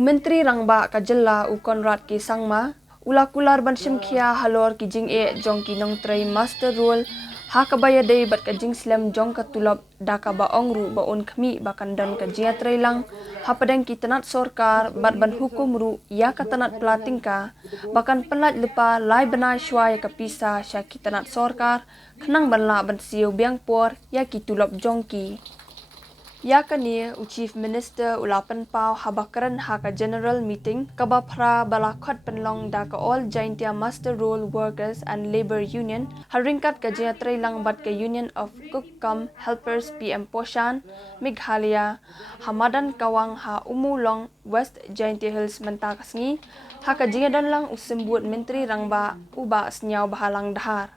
Myntri Rangbah Conrad Sangma, Kular Banshimkhia halor ki jingeh jong ki nongtrei master role ha kabaya day bat ka jing slam jong ka tulab daka ba ongru ba on khmi ba kandan ka jia trailang ha padang ki tanat sorkar bat ban hukum ru ya ka tanat plating ka bakan pelat lepa lai banai shwa ya ka pisa sya ki tanat sorkar khnang ban la ban siu biang por ya ki tulab jong ki ya kani Chief Minister ulapan pau habakaran haka general meeting kabaphra balakhat penlong da ka all jaintia master role workers and labor union haringkat ka jia trailang bat ka union of cook cum helpers PM Poshan Meghalaya hamadan kawang ha umulong west jaintia hills mentakasngi haka jia dan lang usembut Myntri Rangbah uba snyau bahalang dahar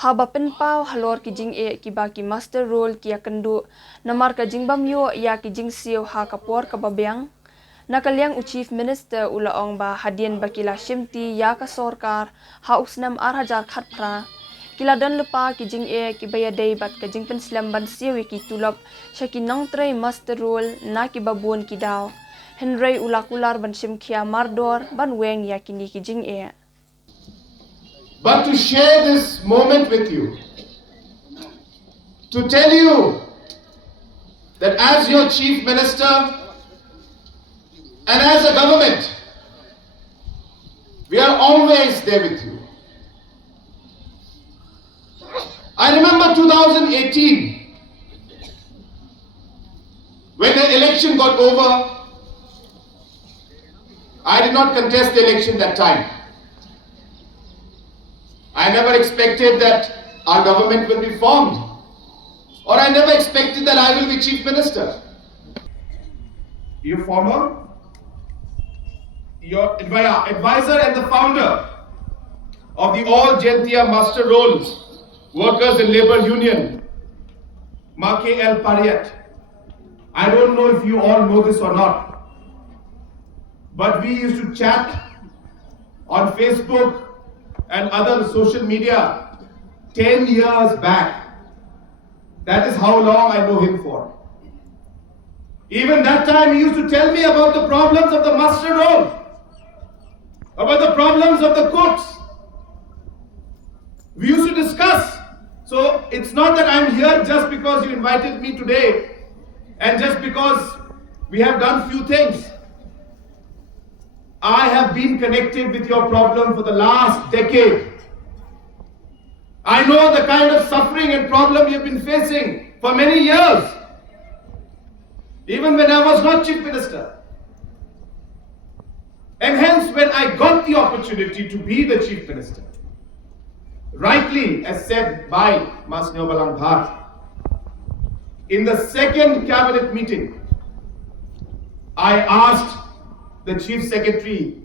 haba penpau halor ki jing ki ba ki master role ki akendu namar ka jing bam yo ya ki jing siu ha kapor ka babyang nakaliang Chief Minister ulaong ba hadian bakila shimti ya ka sorkar ha usnam arhajar khatpra kiladan lepa ki jing ki bayadei bat ka jing penslam ban siu ki tulap shaki nongtrei master role na ki babun ki daw henry Kular ban shimkhia mardor ban weng ya kini ki jing But to share this moment with you, to tell you that as your Chief Minister and as a government, we are always there with you. I remember 2018, when the election got over, I did not contest the election that time. I never expected that our government will be formed, or I never expected that I will be Chief Minister. Your advisor and the founder of the All Jaintia Master Rolls Workers and Labor Union, K.L. Pariat. I don't know if you all know this or not, but we used to chat on Facebook and other social media 10 years back. That is how long I know him for. Even that time he used to tell me about the problems of the master role, about the problems of the cooks. We used to discuss. So it's not that I'm here just because you invited me today and just because we have done few things. I have been connected with your problem for the last decade. I know the kind of suffering and problem you've been facing for many years, even when I was not Chief Minister. And hence, when I got the opportunity to be the Chief Minister, rightly as said by Mas Nyobalang Bhat, in the second cabinet meeting, I asked the Chief Secretary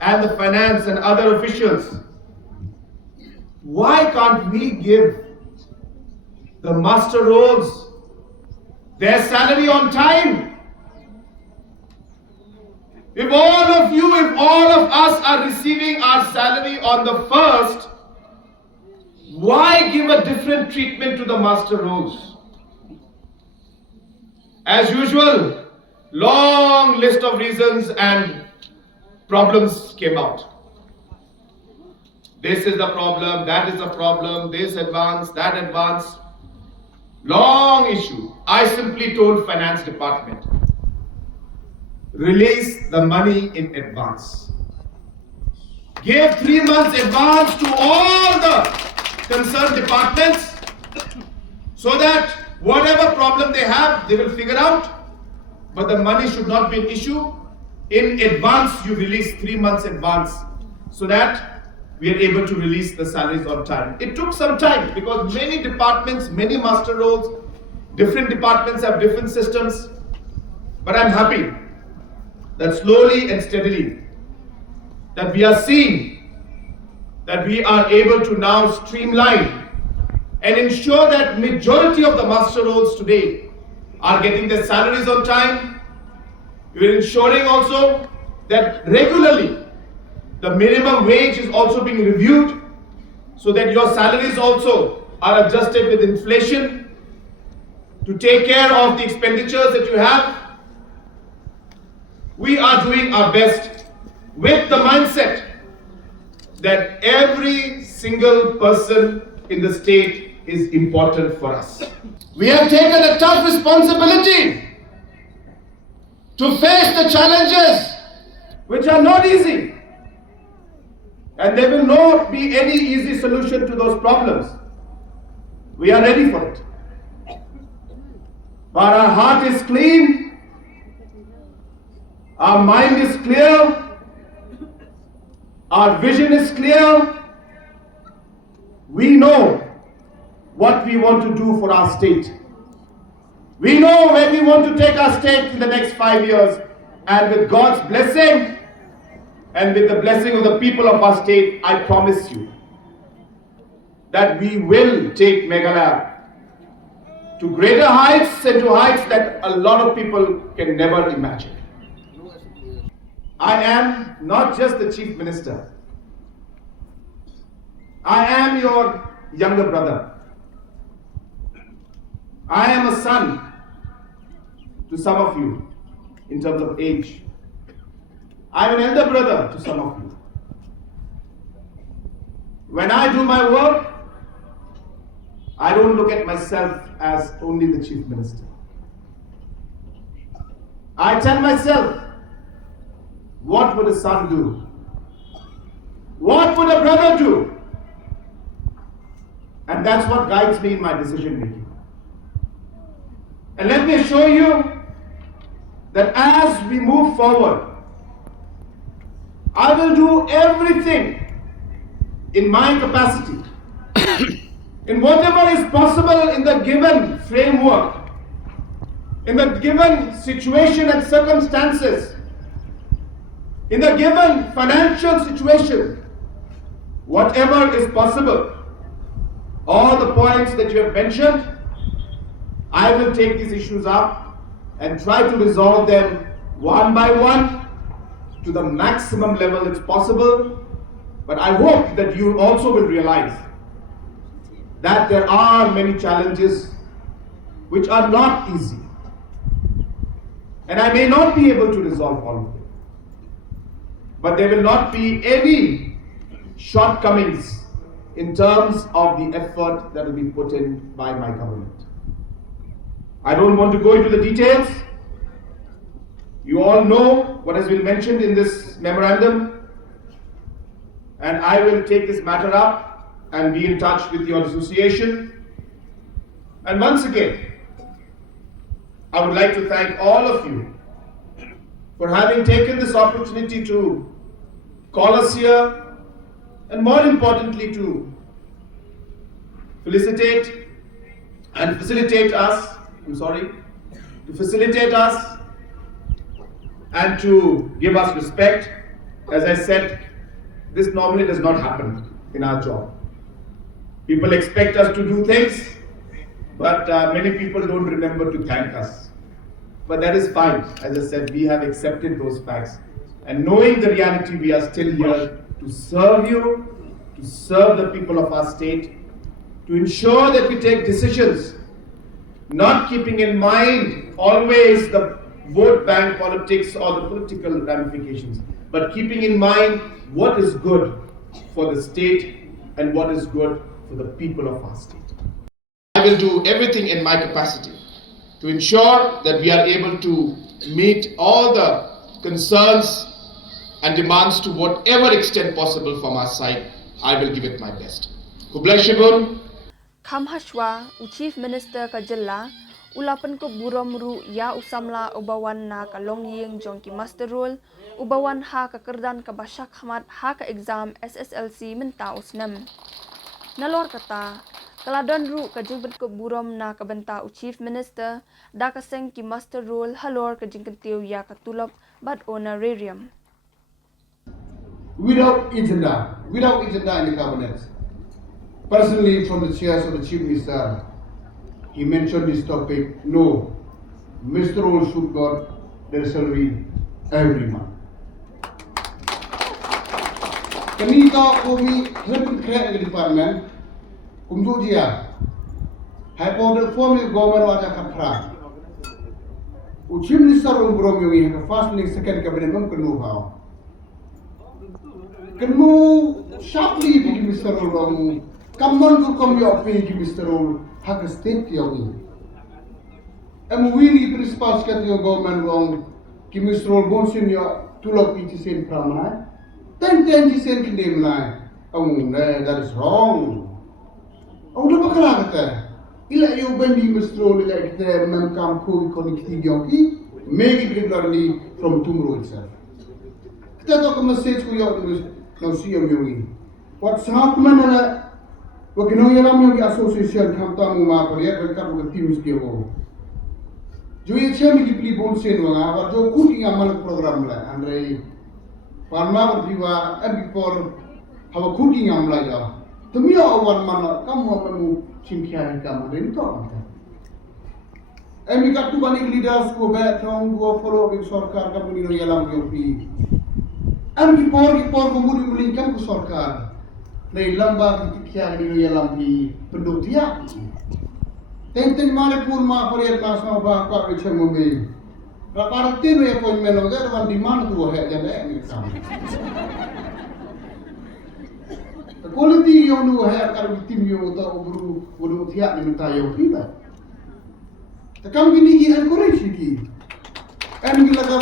and the finance and other officials, why can't we give the master rolls their salary on time? If all of you, if all of us are receiving our salary on the first, why give a different treatment to the master rolls? As usual, long list of reasons and problems came out. This is the problem, that is the problem, this advance, that advance. Long issue. I simply told Finance Department, release the money in advance. Give 3 months advance to all the concerned departments so that whatever problem they have, they will figure out. But the money should not be an issue. In advance, you release 3 months advance so that we are able to release the salaries on time. It took some time because many departments, many master roles, different departments have different systems. But I'm happy that slowly and steadily that we are seeing that we are able to now streamline and ensure that majority of the master roles today are getting their salaries on time. We are ensuring also that regularly the minimum wage is also being reviewed so that your salaries also are adjusted with inflation to take care of the expenditures that you have. we are doing our best with the mindset that every single person in the state is important for us. We have taken a tough responsibility to face the challenges which are not easy. And there will not be any easy solution to those problems. We are ready for it. But our heart is clean, our mind is clear, our vision is clear. We know what we want to do for our state. We know where we want to take our state in the next 5 years. And with God's blessing and with the blessing of the people of our state, I promise you that we will take Meghalaya to greater heights and to heights that a lot of people can never imagine. I am not just the Chief Minister. I am your younger brother. I am a son to some of you in terms of age. I am an elder brother to some of you. When I do my work, I don't look at myself as only the Chief Minister. I tell myself, what would a son do? What would a brother do? And that's what guides me in my decision making. And let me assure you that as we move forward, I will do everything in my capacity, in whatever is possible in the given framework, in the given situation and circumstances, in the given financial situation, whatever is possible, all the points that you have mentioned, I will take these issues up and try to resolve them one by one to the maximum level it's possible. But I hope that you also will realize that there are many challenges which are not easy. And I may not be able to resolve all of them. But there will not be any shortcomings in terms of the effort that will be put in by my government. I don't want to go into the details. You all know what has been mentioned in this memorandum, and I will take this matter up and be in touch with your association. And once again, I would like to thank all of you for having taken this opportunity to call us here, and more importantly to facilitate us and to give us respect. As I said, this normally does not happen in our job. People expect us to do things, but many people don't remember to thank us. But that is fine. As I said, we have accepted those facts. And knowing the reality, we are still here to serve you, to serve the people of our state, to ensure that we take decisions, not keeping in mind always the vote bank politics or the political ramifications, but keeping in mind what is good for the state and what is good for the people of our state. I will do everything in my capacity to ensure that we are able to meet all the concerns and demands to whatever extent possible from our side. I will give it my best. Kublashibun. Kamhashwa, Chief Minister Kajalla, Ulapan ko burom ru ya usamla ubawan na kalong ying jongki master rule, ubawan ha kakerdan kabasyak hamat ha ka exam SSLC menta usnem. Nalor kata, kaladon ru kajingbat ko burom na kabenta Chief Minister, da kaseng ki master rule halor kajingkentiw ya katulop bad honorarium. Without agenda in the cabinet. Personally, from the chairs of the Chief Minister, he mentioned this topic. No, Mr. Role should got their salary every month. Kami kami create the department. Dia. Hypo the former government wajah kapra. Chief Minister ul brom yung ka first ning second cabinet mong kenu hao. Kenu sharply di Minister ul brom kamon ko kom yo pe di Minister ul hak state yung. Wini principal secretary of government wrong ki Minister ul bon senior tulok iti sen pramana. Ten sen kendem lai. That is wrong. Dah bakal kata. Ila yo bandi Minister ul ila kita memkam ko connectivity yoki. Make it regularly from tomorrow itself. Kita tahu ke message ko yang nang siam yogi. What sangat mana wa kino yalam yogi association kamta mu ma pariat dekat bukan teams dia ko. Jo ye chemi di pli bon sen wa wa jo cooking amal program la andre parma berjiwa before hawa cooking amla ya. Tumi awan mana kamu amu chimpian kamu rento. Emi kat tu bani leaders ko back from go follow with sarkar ka bunino yalam yopi. Emi por komudi mulingkam ko sarkar. Nei lamba kitikya bunino yalam pi penduktia. Tenteng mane pur ma pariat nasma ba ka riche mumbi. Rapar tinu ya pon meno ga wan di man tu he jane ni sam. The quality yo nu he ka tim yo ta ubru udu tia ni minta yo pi. Takam gini encourage ki. En gila ka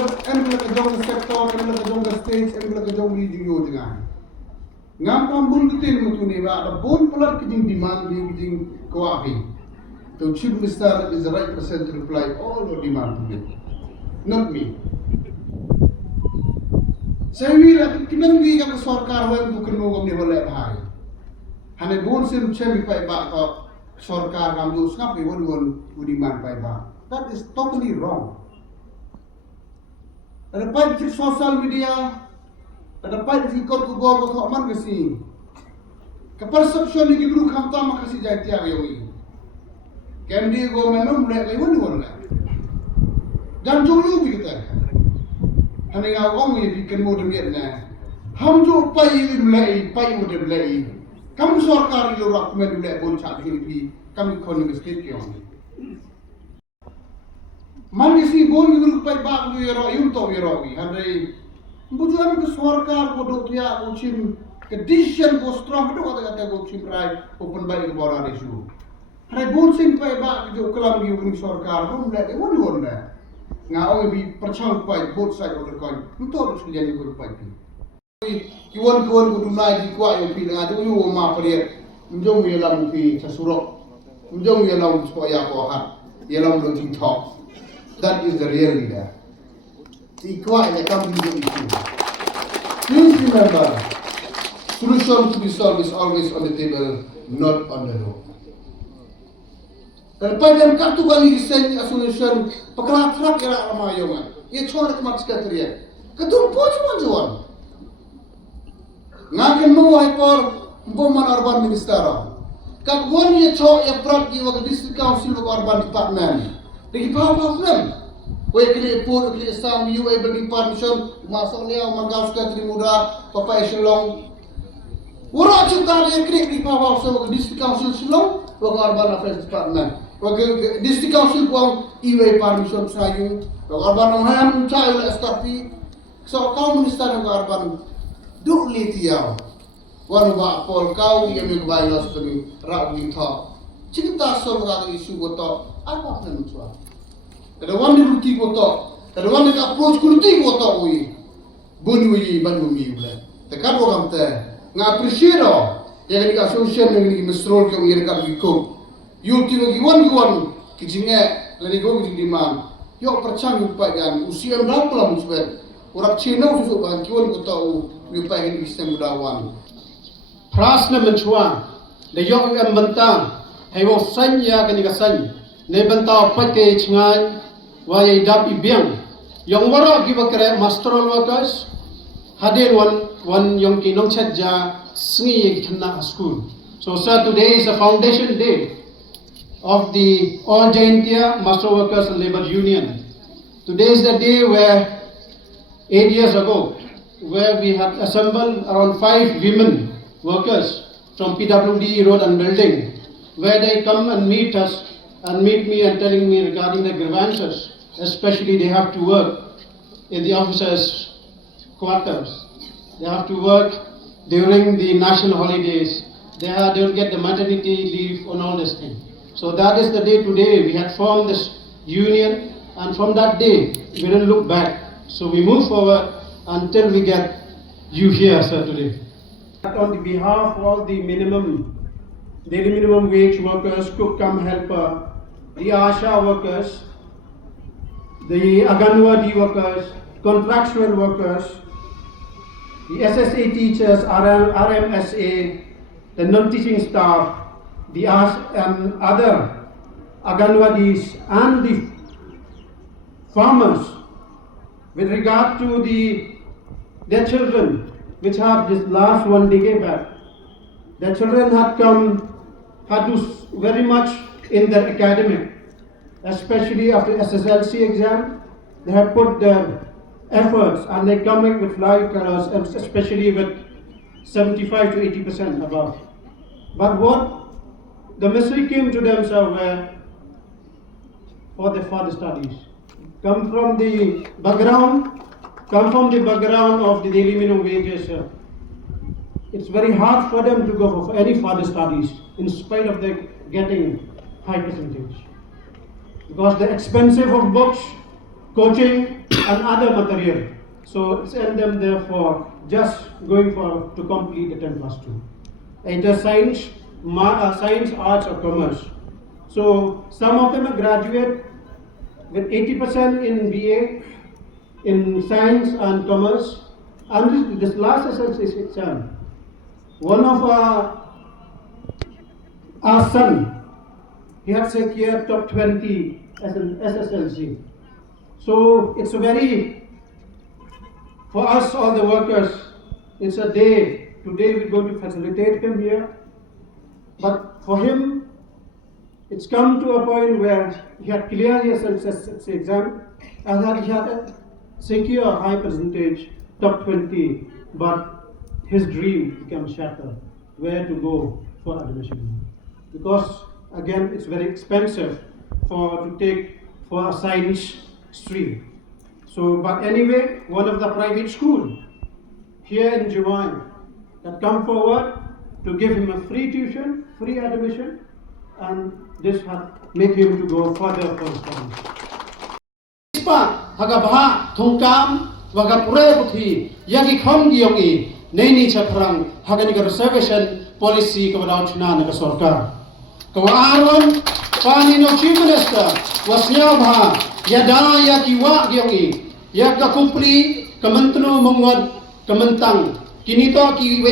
jong sector, en gila ka jong stage, en gila ka jong region yo dengan. Ngam pambul kitin mutune ba ada bon pelar kijing demand di kijing kawapi. The Chief Minister is the right person to reply all your demand to me. Not me. Saya wira kinan wi ka sarkar wan ku kenu gam ni wala bahai. Hane bon sim chemi pai ba ka sarkar kam jo snap ni won demand pai ba. That is totally wrong. Ada pai di social media, ada pai di kor ku go ko man gasi. Ka perception ni gibru kam ta makasi jai tiag yogi. Kendi go menom le won le. Dan jo lu bi kita. Hane nga wong ni bikin mo dem yet na. Ham jo pai mo dem le. Kam sarkar yo rak men le bon chat bi kami kon state ke on. Man isi bon guru pai ba ku yero yum to yero wi handai bujuan ke sarkar ko dok tia ko chim ke decision ko strong do kata ko chim rai open by ke bora issue hai bon sim pai ba jo kalam gi uni sarkar ko le won le nga oi bi perchang pai both side of the coin to do silian ko pai pi ki won ko dunai di kwa yo pi nga do yo ma pare njong ye lam pi chasurok njong ye lam spoya ko ha ye lam do jing thok. That is the real leader. Equal in a company issue. Please remember, solution to be solved is always on the table, not on the road. Dan pada kartu kali desain solution pekelarak era ramayongan. Ia cuma kemat sekretariat. Ketumpu cuma jual. Ngaken mau hyper boman urban minister. Kak wan ia cok ia prat ia wak district council wak urban department. Lagi faham kan? Wei kili pur kili sam you able to permission masuk ni orang gaus sekretari muda papa Shillong. Ura cinta dia kili faham so district council Shillong wak urban affairs department. Wak district council kuang iwe permission sayu wak urban ham cayu SKP. So kau minister wak urban duk litiau. Wan wak pol kau yang mengbayar sekali rak winta. Cerita soal kata isu gotok apa pun muncul. Ada orang ni ruti gotok, ada orang ni approach kurti gotok ui, bunyi bandungi boleh. Tekan orang tu, ngappreciate yang ni association yang ni mesrol kau yang dekat ikut. You tengok giwan kijinge, lagi kau kijing dimang. Yo percang upaya dan usia berapa lah muncul. Orang Cina tu kan giwan gotok upaya ini sistem budawan. Prasna mencuang, leyok yang bentang. Hai wo sanya kani ka san ne bantao pakke chngai wai dap ibiang yong wara gi bakre masteral workers hadel one yong ki nong chat ja sngi gi thna school. So sir, today is a foundation day of the All India Master Workers and Labor Union. Today is the day where 8 years ago where we had assembled around 5 women workers from PWD Road and Building, where they come and meet us and meet me and telling me regarding the grievances especially they have to work in the officers' quarters. They have to work during the national holidays. They don't get the maternity leave and all this thing. So that is the day today. We had formed this union, and from that day, we didn't look back. So we move forward until we get you here, sir, today. On the behalf of all the daily minimum wage workers, cook cum helper, the ASHA workers, the Anganwadi workers, contractual workers, the SSA teachers, RMSA, the non-teaching staff, the other Anganwadis and the farmers, with regard to their children, which have this last 1 decade back, their children had to very much in their academic, especially after SSLC exam. They have put their efforts and they come in with flying colors, especially with 75 to 80% above. But what the message came to them, sir, were for the further studies. Come from the background of the daily minimum wages, sir. It's very hard for them to go for any further studies in spite of their getting high percentage. Because they're expensive of books, coaching and other material. So send them therefore just going to complete the 10+2. Either science, arts or commerce. So some of them are graduate with 80% in BA, in science and commerce. And this last SSLC exam, one of our son, he had secured top 20 as an SSLC. So it's a very, for us all the workers, it's a day. Today we're going to facilitate him here. But for him, it's come to a point where he had cleared his SSLC exam and that he had secure a high percentage, top 20, but his dream became shattered, where to go for admission. Because again, it's very expensive to take for a science stream. So, but anyway, one of the private school here in Juwan that come forward to give him a free tuition, free admission, and this had make him to go further for studies. Hagabaha thungkam wagapure puthi yagi khom giyongi neini chaprang hagani ka reservation policy ka wadaw chuna na sarkar kawaron pani no chief minister wasnya bha yada yaki wa giyongi yaga kupli kamantno mongod kamantang kinito ki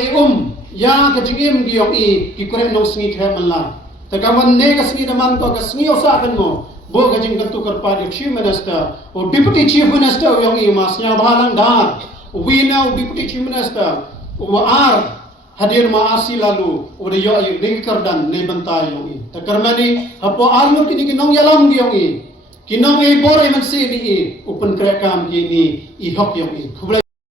ya ka jingim giyongi ki kore no sngi khamalla takawan ne ka sngi naman to ka sngi osakan mo bo gajing gantu karpa chief minister or deputy chief minister yang imasnya bahalang dar we now deputy chief minister ar hadir maasi lalu ore yo ring kardan ne banta yong takarmani hapo almo kini kinong yalam yong kinong e bore man si ni open krakam kini I hok yong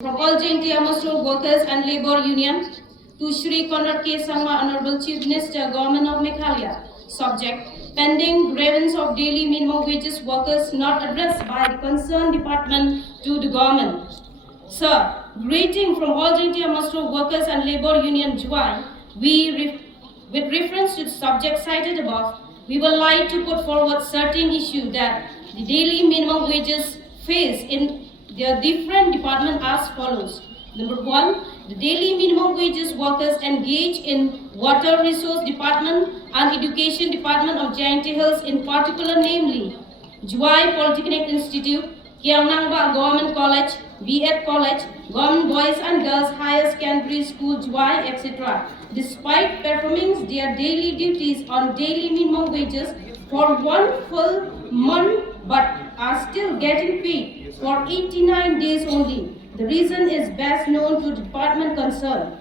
from all JNT Amastro Workers and Labour Union to Shri Conrad Sangma, Honorable Chief Minister, Government of Meghalaya, subject pending grievance of daily minimum wages workers not addressed by the concerned department to the government. Sir, greeting from all JNT Amastro Workers and Labour Union Juwan, with reference to the subject cited above, we would like to put forward certain issues that the daily minimum wages face in their different departments as follows. Number 1, the daily minimum wages workers engage in Water Resource Department and Education Department of Giant Hills in particular, namely Juwai Polytechnic Institute, Myntri Rangbah Government College, B.Ed College, Government Boys and Girls Higher Secondary School, Juwai, etc. Despite performing their daily duties on daily minimum wages for 1 full month, but are still getting paid for 89 days only. The reason is best known to the department concerned.